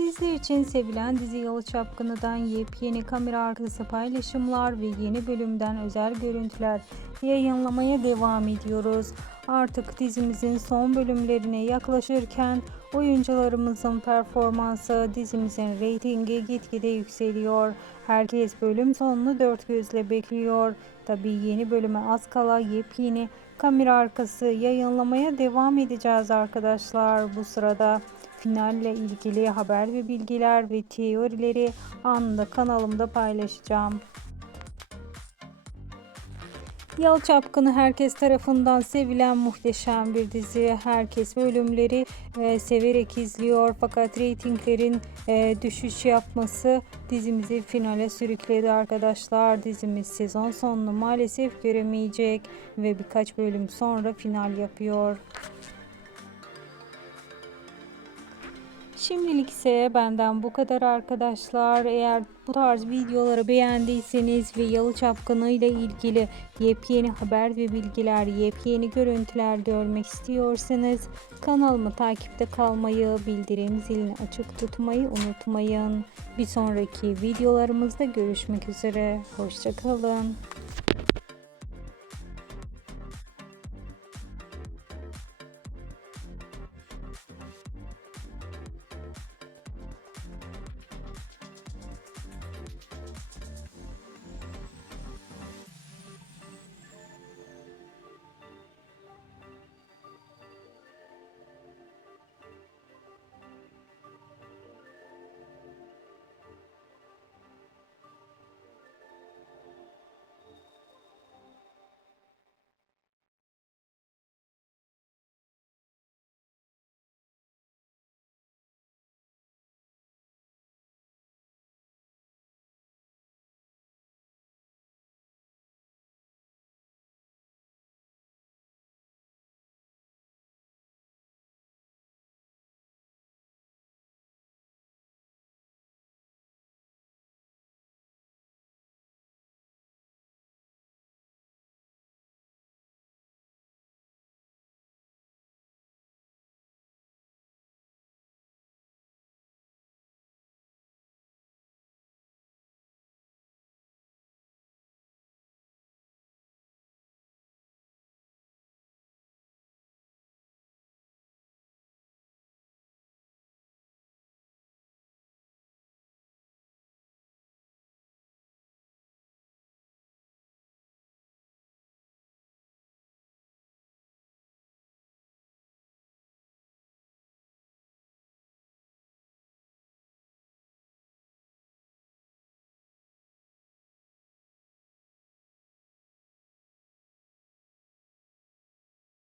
Sizler için sevilen dizi Yalı Çapkını'dan yepyeni kamera arkası paylaşımlar ve yeni bölümden özel görüntüler yayınlamaya devam ediyoruz. Artık dizimizin son bölümlerine yaklaşırken oyuncularımızın performansı, dizimizin reytingi gitgide yükseliyor. Herkes bölüm sonunu dört gözle bekliyor. Tabii yeni bölüme az kala yepyeni kamera arkası yayınlamaya devam edeceğiz arkadaşlar. Bu sırada finalle ilgili haber ve bilgiler ve teorileri anında kanalımda paylaşacağım. Çapkını herkes tarafından sevilen muhteşem bir dizi. Herkes bölümleri e, severek izliyor fakat reytinglerin e, düşüş yapması dizimizi finale sürükledi arkadaşlar. Dizimiz sezon sonunu maalesef göremeyecek ve birkaç bölüm sonra final yapıyor. Şimdilik ise benden bu kadar arkadaşlar. Eğer bu tarz videoları beğendiyseniz ve Yalı Çapkını ile ilgili yepyeni haber ve bilgiler, yepyeni görüntüler görmek istiyorsanız kanalımı takipte kalmayı, bildirim zilini açık tutmayı unutmayın. Bir sonraki videolarımızda görüşmek üzere. Hoşçakalın.